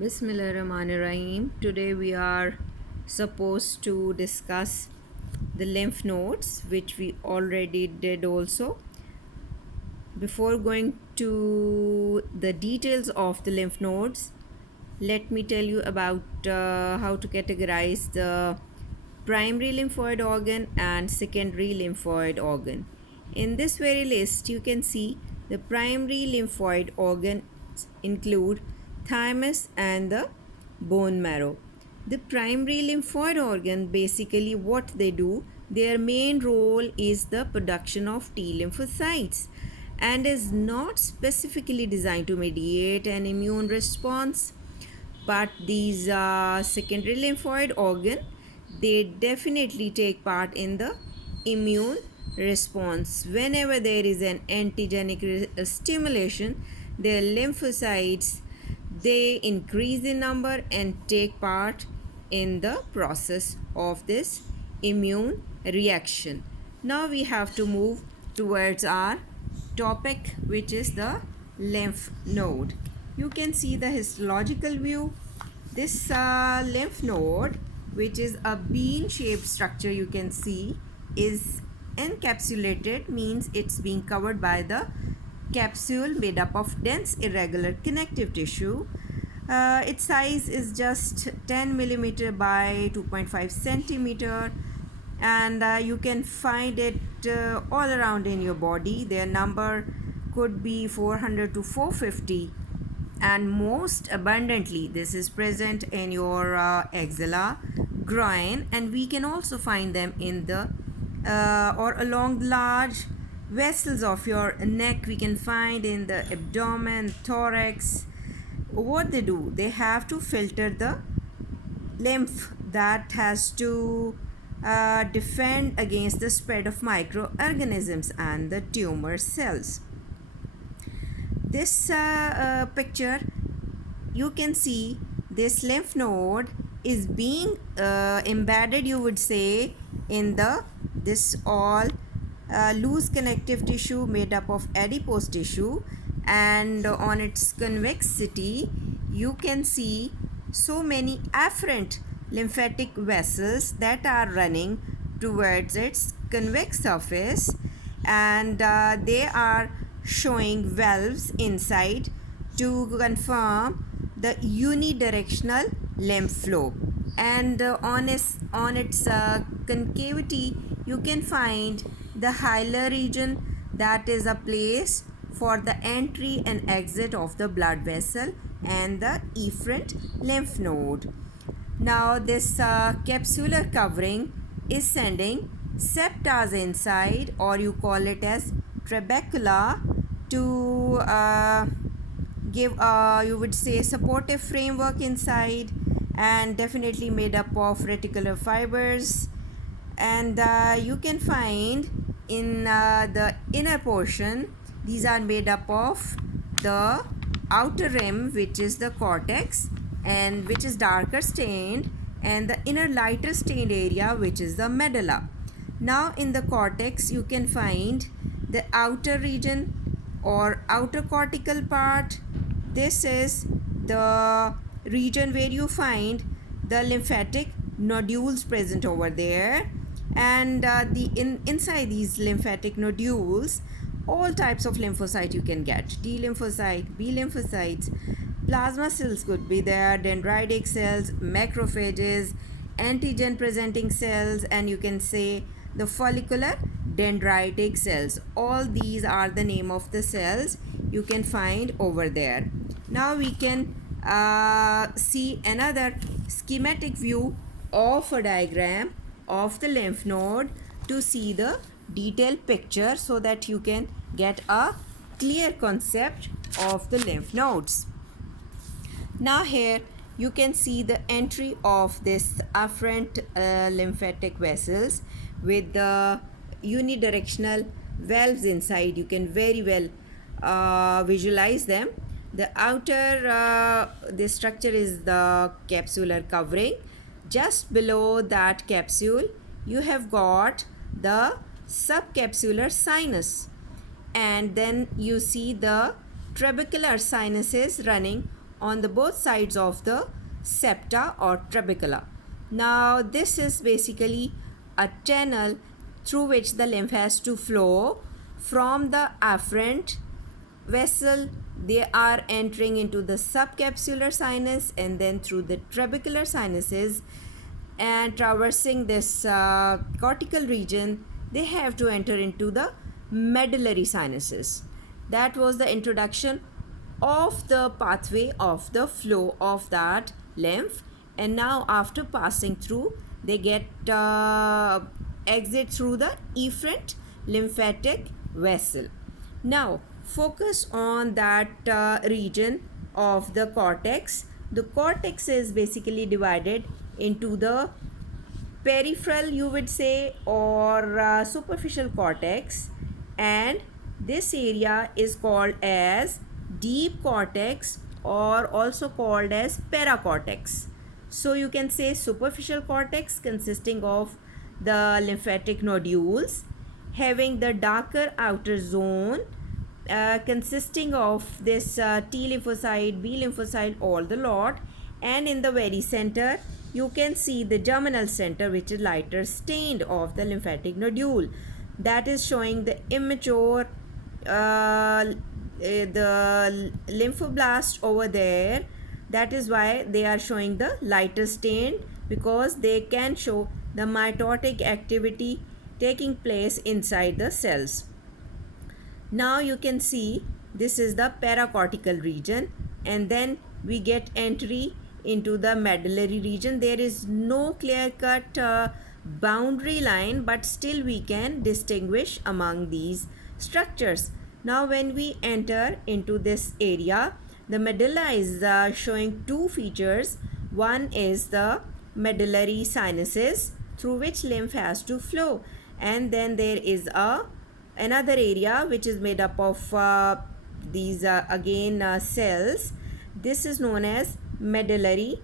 Bismillahirrahmanirrahim. Today we are supposed to discuss the lymph nodes, which we already did also. Before going to the details of the lymph nodes, let me tell you about how to categorize the primary lymphoid organ and secondary lymphoid organ. In this very list, you can see the primary lymphoid organs include thymus and the bone marrow. The primary lymphoid organ, basically what they do, their main role is the production of T lymphocytes and is not specifically designed to mediate an immune response. But these secondary lymphoid organ, they definitely take part in the immune response. Whenever there is an antigenic stimulation, their lymphocytes, they increase in number and take part in the process of this immune reaction. Now we have to move towards our topic, which is the lymph node. You can see the histological view. This lymph node, which is a bean shaped structure, you can see is encapsulated, means it's being covered by the capsule made up of dense irregular connective tissue. Its size is just 10 millimeter by 2.5 centimeter, and you can find it all around in your body. Their number could be 400 to 450, and most abundantly this is present in your axilla, groin, and we can also find them in the or along large vessels of your neck. We can find in the abdomen, thorax. What they do, they have to filter the lymph that has to defend against the spread of microorganisms and the tumor cells. This picture, you can see this lymph node is being embedded, you would say, in the this all loose connective tissue made up of adipose tissue, and on its convexity you can see so many afferent lymphatic vessels that are running towards its convex surface, and they are showing valves inside to confirm the unidirectional lymph flow. And on its concavity you can find the hilar region, that is a place for the entry and exit of the blood vessel, and the efferent lymph node. Now this capsular covering is sending septas inside, or you call it as trabecula, to give you would say supportive framework inside, and definitely made up of reticular fibers. And you can find in the inner portion, these are made up of the outer rim, which is the cortex and which is darker stained, and the inner lighter stained area, which is the medulla. Now in the cortex you can find the outer region or outer cortical part. This is the region where you find the lymphatic nodules present over there, and inside these lymphatic nodules all types of lymphocyte you can get: T lymphocyte, B lymphocytes, plasma cells could be there, dendritic cells, macrophages, antigen presenting cells, and you can say the follicular dendritic cells. All these are the name of the cells you can find over there. Now we can see another schematic view of a diagram of the lymph node to see the detailed picture, so that you can get a clear concept of the lymph nodes. Now here you can see the entry of this afferent lymphatic vessels with the unidirectional valves inside. You can very well visualize them. The outer this structure is the capsular covering. Just below that capsule you have got the subcapsular sinus, and then you see the trabecular sinuses running on the both sides of the septa or trabecula. Now this is basically a channel through which the lymph has to flow from the afferent vessel. They are entering into the subcapsular sinus and then through the trabecular sinuses and traversing this cortical region, they have to enter into the medullary sinuses. That was the introduction of the pathway of the flow of that lymph. And now after passing through, they get exit through the efferent lymphatic vessel. Now focus on that region of the cortex. The cortex is basically divided into the peripheral, you would say, or superficial cortex, and this area is called as deep cortex or also called as paracortex. So you can say superficial cortex consisting of the lymphatic nodules, having the darker outer zone consisting of this T lymphocyte, B lymphocyte, all the lot, and in the very center you can see the germinal center, which is lighter stained of the lymphatic nodule, that is showing the immature the lymphoblast over there. That is why they are showing the lighter stained, because they can show the mitotic activity taking place inside the cells. Now you can see this is the paracortical region, and then we get entry into the medullary region. There is no clear-cut boundary line, but still we can distinguish among these structures. Now when we enter into this area, the medulla is showing two features. One is the medullary sinuses through which lymph has to flow, and then there is another area which is made up of these cells. This is known as medullary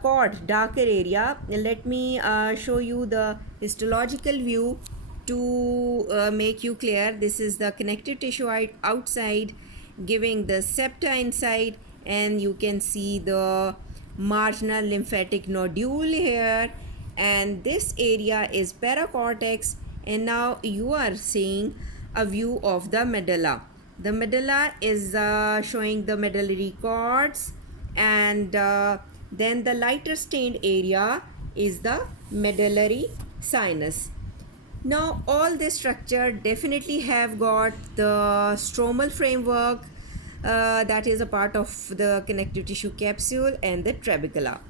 cord, darker area. Let me show you the histological view to make you clear. This is the connective tissue outside giving the septa inside, and you can see the marginal lymphatic nodule here, and this area is paracortex. And now you are seeing a view of the medulla. The medulla is showing the medullary cords, and then the lighter stained area is the medullary sinus. Now all this structure definitely have got the stromal framework that is a part of the connective tissue capsule and the trabecula.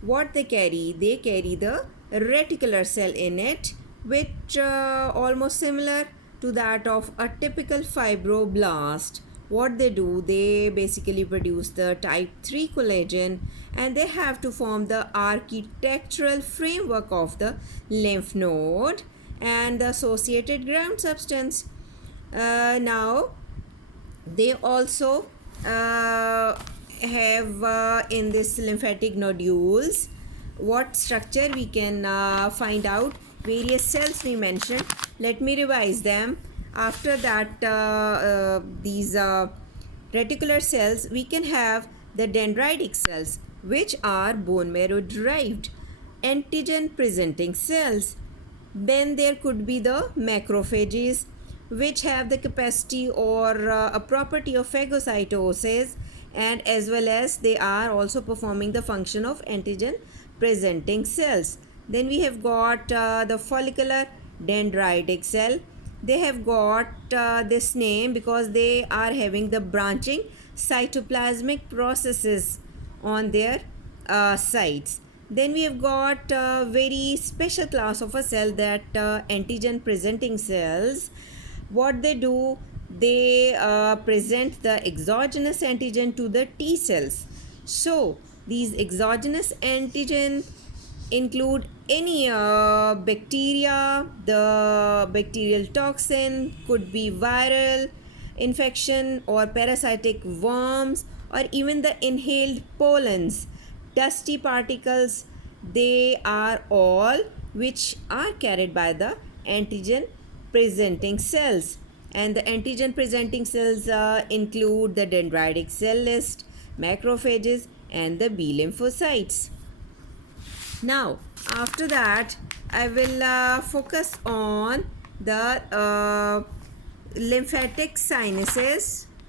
What they carry? They carry the reticular cell in it, which almost similar to that of a typical fibroblast. What they do, they basically produce the type 3 collagen, and they have to form the architectural framework of the lymph node and the associated ground substance. Now they also have in this lymphatic nodules, what structure we can find out. Various cells we mentioned. Let me revise them. After that, these reticular cells, we can have the dendritic cells, which are bone marrow derived antigen presenting cells. Then there could be the macrophages, which have the capacity or a property of phagocytosis, and as well as they are also performing the function of antigen presenting cells. Then we have got the follicular dendritic cell. They have got this name because they are having the branching cytoplasmic processes on their sides. Then we have got a very special class of a cell, that antigen presenting cells. What they do, they present the exogenous antigen to the T cells. So these exogenous antigen include any bacteria, the bacterial toxin, could be viral infection or parasitic worms, or even the inhaled pollens, dusty particles. They are all which are carried by the antigen presenting cells. And the antigen presenting cells include the dendritic cell list, macrophages, and the B lymphocytes. Now, after that, I will focus on the lymphatic sinuses